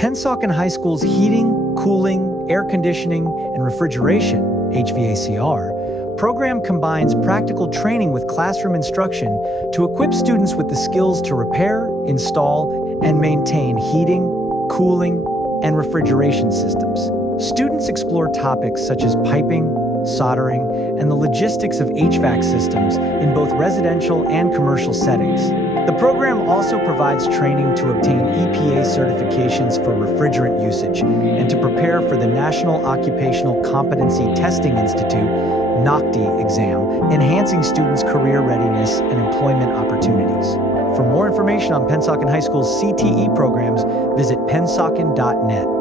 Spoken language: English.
Pennsauken High School's heating, cooling, air conditioning, and refrigeration, HVACR, program combines practical training with classroom instruction to equip students with the skills to repair, install, and maintain heating, cooling, and refrigeration systems. Students explore topics such as piping, soldering, and the logistics of HVAC systems in both residential and commercial settings. The program also provides training to obtain EPA certifications for refrigerant usage and to prepare for the National Occupational Competency Testing Institute NOCTI exam, enhancing students' career readiness and employment opportunities. For more information on Pennsauken High School's CTE programs, visit pennsauken.net.